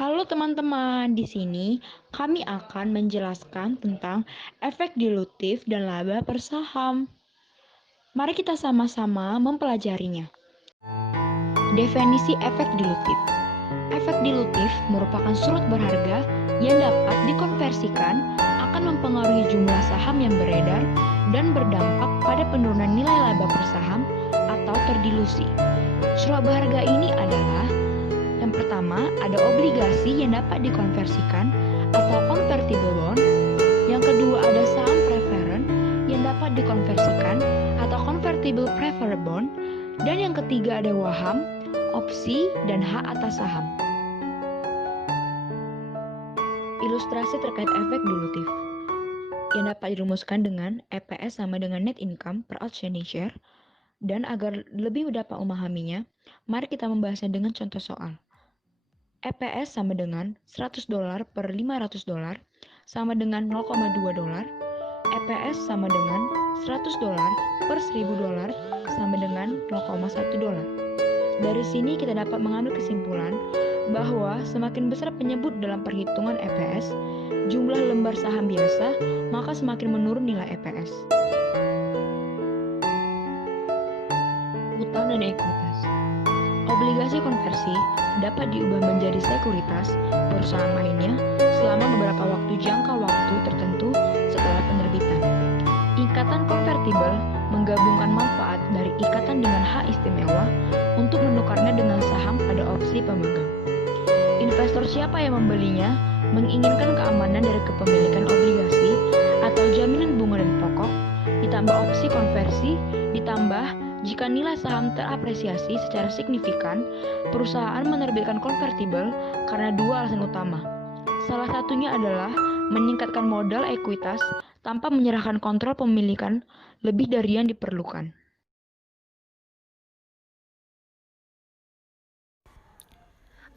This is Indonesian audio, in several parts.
Halo teman-teman, di sini kami akan menjelaskan tentang efek dilutif dan laba per saham. Mari kita sama-sama mempelajarinya. Definisi efek dilutif. Efek dilutif merupakan surut berharga yang dapat dikonversikan akan mempengaruhi jumlah saham yang beredar dan berdampak pada penurunan nilai laba per saham atau terdilusi. Surut berharga ini adalah yang pertama, ada obligasi yang dapat dikonversikan atau convertible bond. Yang kedua, ada saham preferen yang dapat dikonversikan atau convertible preferred bond. Dan yang ketiga, ada waham, opsi, dan hak atas saham. Ilustrasi terkait efek dilutif yang dapat dirumuskan dengan EPS sama dengan net income per outstanding share. Dan agar lebih dapat memahaminya, mari kita membahasnya dengan contoh soal. EPS sama dengan $100 per $500 sama dengan $0,2. EPS sama dengan $100 per $1.000 sama dengan $0,1. Dari sini kita dapat mengambil kesimpulan bahwa semakin besar penyebut dalam perhitungan EPS, jumlah lembar saham biasa, maka semakin menurun nilai EPS. Utang dan ekuitas. Obligasi konversi dapat diubah menjadi sekuritas perusahaan lainnya selama beberapa jangka waktu tertentu setelah penerbitan. Ikatan konvertibel menggabungkan manfaat dari ikatan dengan hak istimewa untuk menukarnya dengan saham pada opsi pemegang. Investor siapa yang membelinya menginginkan keamanan dari kepemilikan obligasi atau jaminan bunga dan pokok, ditambah opsi konversi, ditambah jika nilai saham terapresiasi secara signifikan, perusahaan menerbitkan konvertibel karena dua alasan utama. Salah satunya adalah meningkatkan modal ekuitas tanpa menyerahkan kontrol pemilikan lebih dari yang diperlukan.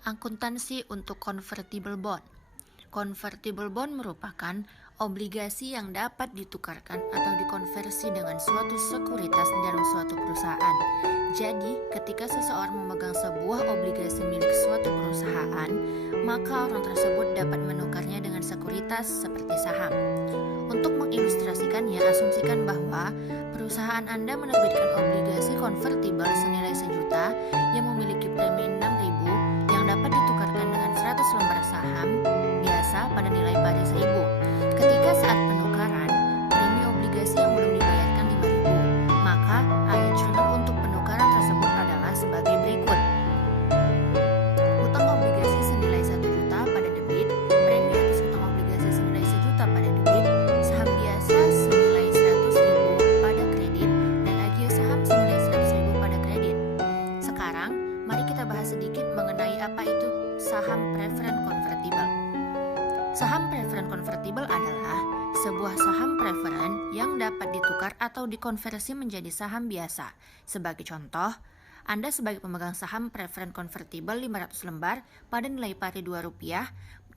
Akuntansi untuk convertible bond. Convertible bond merupakan obligasi yang dapat ditukarkan atau dikonversi dengan suatu sekuritas dalam suatu perusahaan. Jadi, ketika seseorang memegang sebuah obligasi milik suatu perusahaan, maka orang tersebut dapat menukarnya dengan sekuritas seperti saham. Untuk mengilustrasikannya, asumsikan bahwa perusahaan Anda menerbitkan obligasi konvertibel senilai 1 juta yang memiliki premi 6.000 yang dapat ditukarkan dengan 100 lembar saham biasa pada nilai pari 1.000. Ketika saat penukaran, premi obligasi yang belum dibayarkan 5.000, maka ayat jurnal untuk penukaran tersebut adalah sebagai berikut. Utang obligasi senilai 1 juta pada debit, premi atas utang obligasi senilai 1 juta pada debit, saham biasa senilai 100.000 pada kredit, dan agio saham senilai 100.000 pada kredit. Sekarang, mari kita bahas sedikit mengenai apa itu saham preferen konvertibel. Saham preferen konvertibel adalah sebuah saham preferen yang dapat ditukar atau dikonversi menjadi saham biasa. Sebagai contoh, Anda sebagai pemegang saham preferen konvertibel 500 lembar pada nilai pari Rp2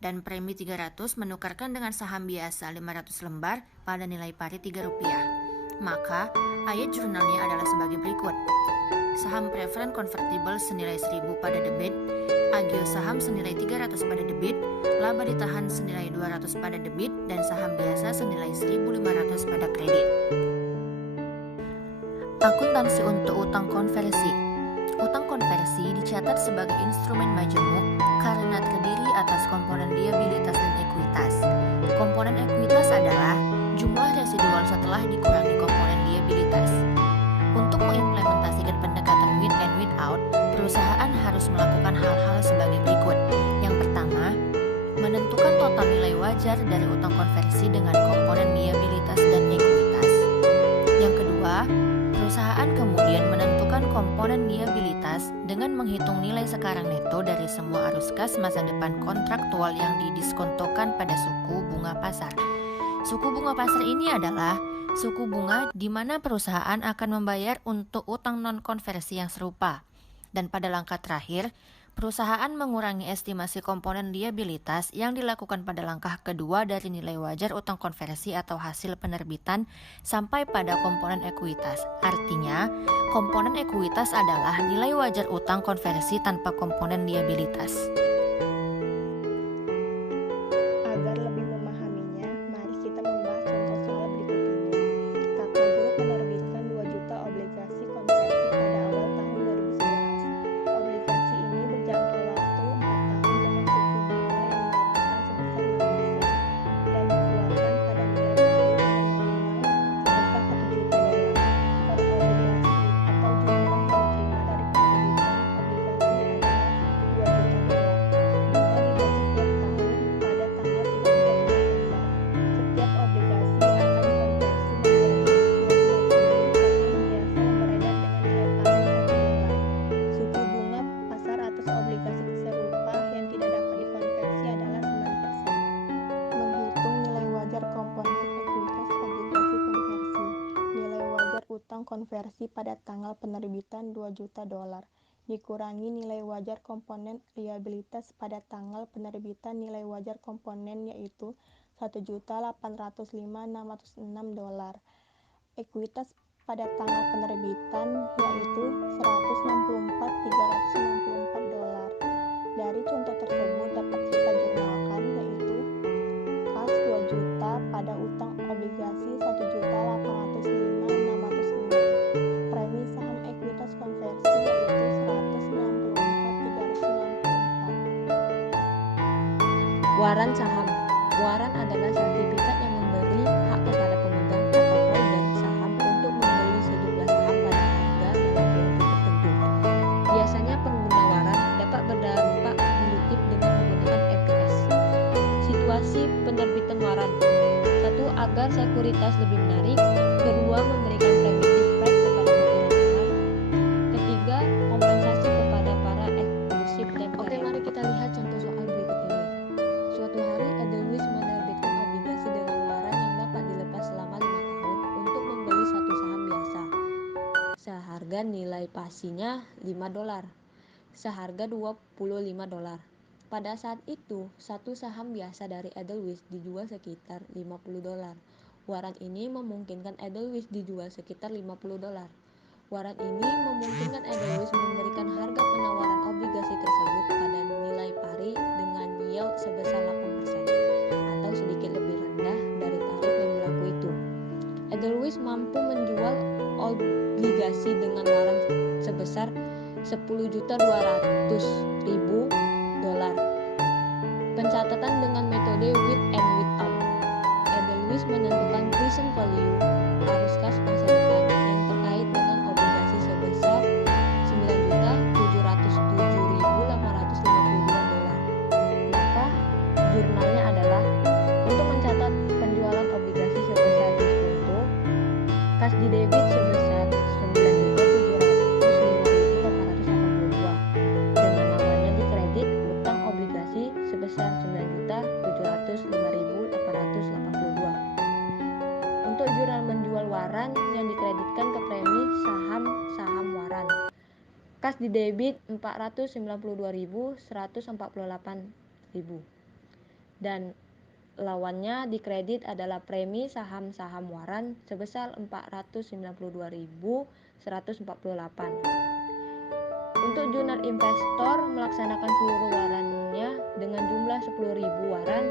dan premi 300 menukarkan dengan saham biasa 500 lembar pada nilai pari Rp3. Maka, ayat jurnalnya adalah sebagai berikut. Saham preferen konvertibel senilai 1.000 pada debit, agio saham senilai 300 pada debit, laba ditahan senilai 200 pada debit, dan saham biasa senilai 1.500 pada kredit. Akuntansi untuk utang konversi. Utang konversi dicatat sebagai instrumen majemuk karena terdiri atas komponen liabilitas dan ekuitas. Komponen ekuitas adalah jumlah residual setelah dikurangi komponen liabilitas. Untuk mengimplementasikan pendekatan win and win out, perusahaan harus melakukan hal-hal sebagai berikut. Yang pertama, menentukan total nilai wajar dari utang konversi dengan komponen liabilitas dan ekuitas. Yang kedua, perusahaan kemudian menentukan komponen liabilitas dengan menghitung nilai sekarang neto dari semua arus kas masa depan kontraktual yang didiskontokan pada suku bunga pasar. Suku bunga pasar ini adalah suku bunga di mana perusahaan akan membayar untuk utang non-konversi yang serupa. Dan pada langkah terakhir, perusahaan mengurangi estimasi komponen liabilitas yang dilakukan pada langkah kedua dari nilai wajar utang konversi atau hasil penerbitan sampai pada komponen ekuitas. Artinya, komponen ekuitas adalah nilai wajar utang konversi tanpa komponen liabilitas. konversi pada tanggal penerbitan $2 juta, dikurangi nilai wajar komponen liabilitas pada tanggal penerbitan nilai wajar komponen yaitu $1.805.606. Ekuitas pada tanggal penerbitan yaitu $164.364. Dari contoh tersebut dapat kita jurnalkan yaitu kas 2 juta pada utang obligasi 1.805.606. Premi saham ekuitas konversi yaitu 164.364. Waran saham. Waran adalah sertifikat yang memberi hak kepada pemegang atau holder saham untuk membeli sejumlah saham pada harga dalam waktu tertentu. Biasanya pengguna waran dapat berdampak dilutif dengan menggunakan EPS. Situasi penerbitan waran. 1. Agar sekuritas lebih menarik. 2. Memberikan premi strike kepada pemegang saham. 3. Kompensasi kepada para eksklusif dan Oke, mari kita lihat contoh soal berikut ini. Suatu hari Edelweiss menerbitkan obligasi dengan waran yang dapat dilepas selama 5 tahun untuk membeli satu saham biasa. Seharga nilai pasinya $5. Seharga $25. Pada saat itu, satu saham biasa dari Edelweiss dijual sekitar $50. Waran ini memungkinkan Edelweiss dijual sekitar $50. Waran ini memungkinkan Edelweiss memberikan harga penawaran obligasi tersebut pada nilai pari dengan yield sebesar 8% atau sedikit lebih rendah dari tarif yang berlaku itu. Edelweiss mampu menjual obligasi dengan waran sebesar $10.200.000. Pencatatan dengan metode with and without. Edelweiss menentukan present value arus kas masa depan yang terkait dengan obligasi sebesar $9.707.852. Maka jurnalnya adalah untuk mencatat penjualan obligasi sebesar diskonto, kas di debit sebesar $9.705.882 dengan awalnya di kredit utang obligasi sebesar $9.705.882. Untuk jurnal menjual waran yang dikreditkan ke premi saham waran. Kas di debit $492.148.000 dan lawannya di kredit adalah premi saham waran sebesar $492.148. Untuk jurnal investor melaksanakan seluruh warannya dengan jumlah 10.000 waran,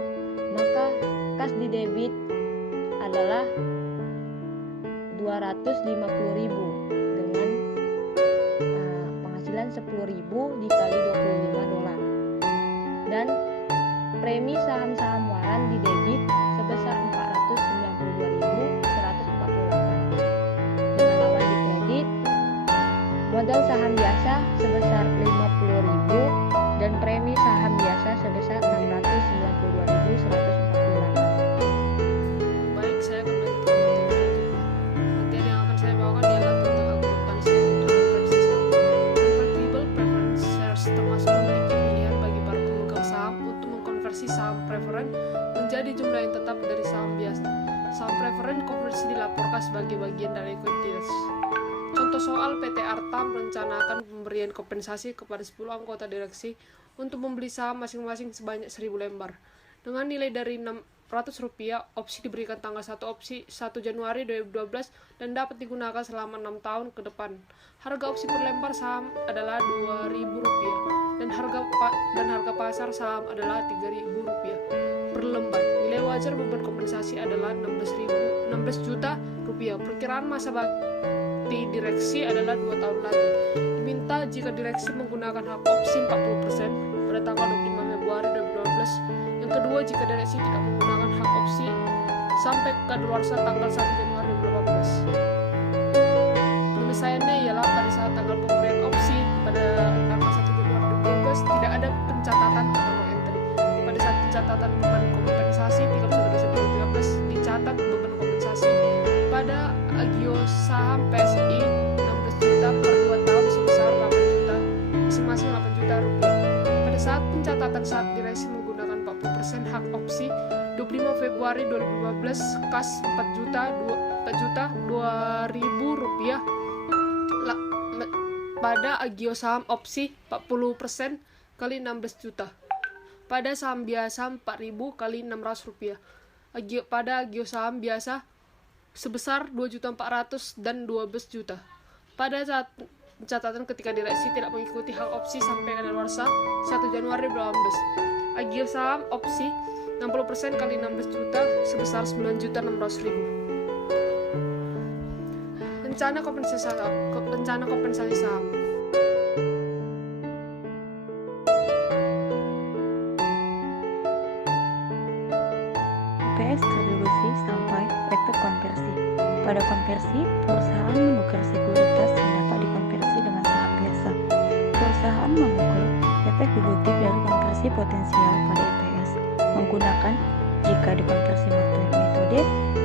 maka kas di debit adalah 250.000 dengan penghasilan 10.000 dikali $25 dan premi saham waran di debit sebesar $492.148 dengan lawan di kredit modal saham biasa sebesar 50.000 dan premi saham biasa sebesar 692.148. Baik, saya akan melanjutkan materi yang akan saya bawakan ialah tentang akuntansi untuk konversi saham. Convertible preference shares termasuk memiliki pilihan bagi para pemegang saham untuk mengkonversi saham preferen menjadi jumlah yang tetap dari saham biasa. Saham preferen konversi dilaporkan sebagai bagian dari ekuitas. Contoh soal PT Arta merencanakan pemberian kompensasi kepada 10 anggota direksi untuk membeli saham masing-masing sebanyak 1.000 lembar. Dengan nilai dari Rp600, opsi diberikan tanggal 1 Januari 2012 dan dapat digunakan selama 6 tahun ke depan. Harga opsi per lembar saham adalah Rp2.000 dan harga pasar saham adalah Rp3.000 per lembar. Nilai wajar beban kompensasi adalah Rp16 juta. Perkiraan masa bakti direksi adalah 2 tahun lagi. Diminta jika direksi menggunakan hak opsi 40% pada tanggal 25 Februari 2012. Yang kedua, jika direksi tidak menggunakan hak opsi sampai kadaluarsa tanggal 1 Januari 2018. Penyelesaiannya ialah pada saat tanggal pemberian opsi pada tanggal 1 Januari 2012 tidak ada pencatatan atau no entry. Pada saat pencatatan beban kompensasi 31 Desember 2013 dicatat beban kompensasi pada agio saham PSI 16 juta per 2 tahun sebesar 8 juta, masing-masing 8 juta rupiah. Pada saat pencatatan saat direksi menggunakan 40% hak opsi 25 Februari 2015 kas 4 juta 2.000 rupiah Pada agio saham opsi 40% kali 16 juta. Pada saham biasa 4.000 kali 600 rupiah. Pada agio saham biasa sebesar 2.400.000 dan 12 juta. Pada catatan ketika direksi tidak mengikuti hak opsi sampai kadaluarsa 1 Januari 2018. Agio saham opsi 60% kali 16 juta sebesar 9.600.000. Rencana kompensasi saham. EPS terdelusi sampai efek konversi. Pada konversi, perusahaan menukar sekuritas yang dapat dikonversi dengan saham biasa. Perusahaan mengukur efek dilutif dari konversi potensial pada EPS menggunakan jika dikonversi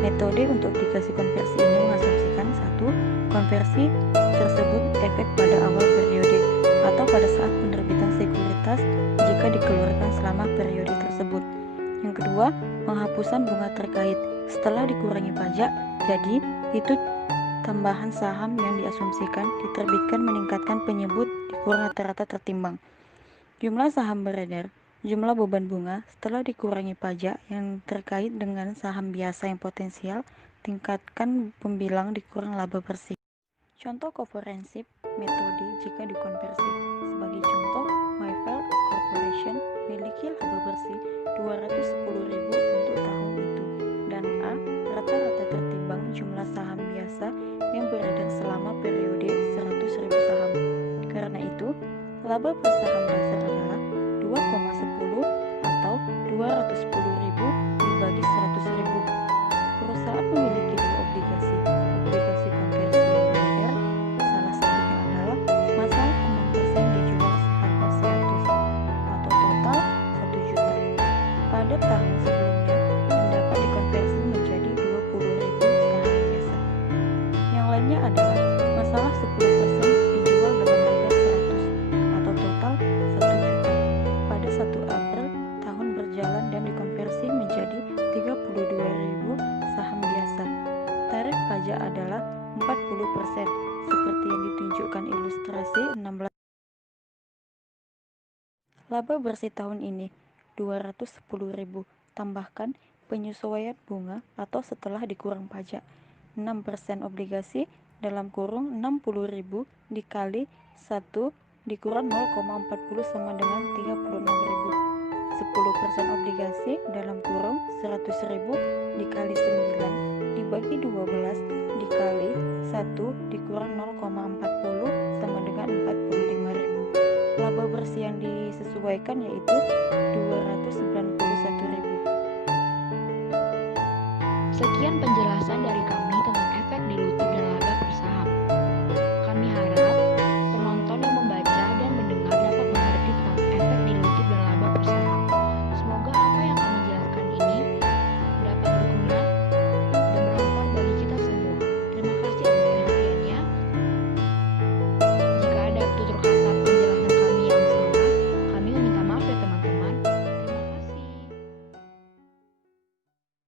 metode untuk aplikasi konversi ini mengasumsikan satu, konversi tersebut efek pada awal periode atau pada saat penerbitan sekuritas jika dikeluarkan selama periode tersebut. Yang kedua, penghapusan bunga terkait setelah dikurangi pajak, jadi itu tambahan saham yang diasumsikan diterbitkan meningkatkan penyebut dikurang rata-rata tertimbang. Jumlah saham beredar, jumlah beban bunga setelah dikurangi pajak yang terkait dengan saham biasa yang potensial, tingkatkan pembilang dikurang laba bersih. Contoh komprehensif metode jika dikonversi. Sebagai contoh, Mayfeld Corporation memiliki laba bersih 210.000 untuk tahun itu, dan A rata-rata tertimbang jumlah saham biasa yang beredar selama periode 100.000 saham. Karena itu, laba per saham dasar adalah 2,10 atau 210.000 dibagi 100.000. Perusahaan memiliki dua obligasi konversi yang beredar. Salah satunya adalah masalah 6% dijual seharga 100 atau total 1 juta. Pada tahun sebelumnya yang dapat dikonversi menjadi 20.000 saham biasa. Yang lainnya adalah masalah 10% dijual dengan harga 100 atau total 1 juta. Pada 1 April tahun berjalan dan dikonversi menjadi 32.000 saham biasa. Tarif pajak adalah 40% seperti yang ditunjukkan ilustrasi 16. Laba bersih tahun ini 210.000 tambahkan penyesuaian bunga atau setelah dikurang pajak 6% obligasi dalam kurung 60.000 dikali 1 dikurang 0,40 sama dengan 36.000. 10% obligasi dalam kurung 100.000 dikali 9 dibagi 12 dikali 1 dikurang 0,40 sama dengan 45.000. Laba bersih yang disesuaikan yaitu 291.000. Sekian penjelasan dari kami.